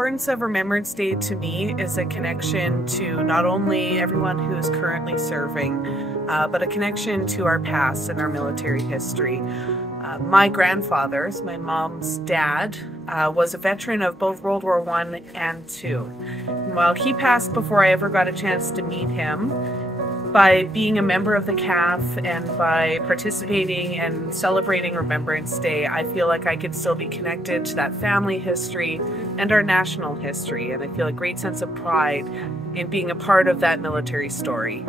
importance of Remembrance Day to me is a connection to not only everyone who is currently serving, but a connection to our past and our military history. My grandfather, my mom's dad, was a veteran of both World War I and II. And while he passed before I ever got a chance to meet him, by being a member of the CAF and by participating and celebrating Remembrance Day, I feel like I can still be connected to that family history and our national history, and I feel a great sense of pride in being a part of that military story.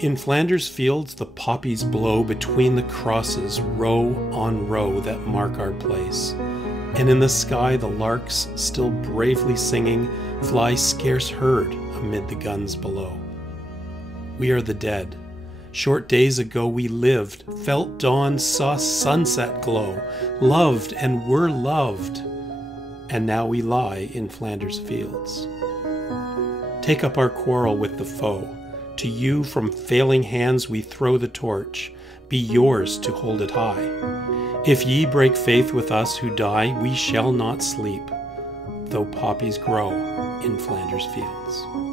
In Flanders fields the poppies blow between the crosses, row on row that mark our place. And in the sky the larks, still bravely singing, fly scarce heard amid the guns below. We are the dead. Short days ago we lived, felt dawn, saw sunset glow, loved and were loved, and now we lie in Flanders fields. Take up our quarrel with the foe. To you from failing hands we throw the torch, be yours to hold it high. If ye break faith with us who die, we shall not sleep, though poppies grow in Flanders fields.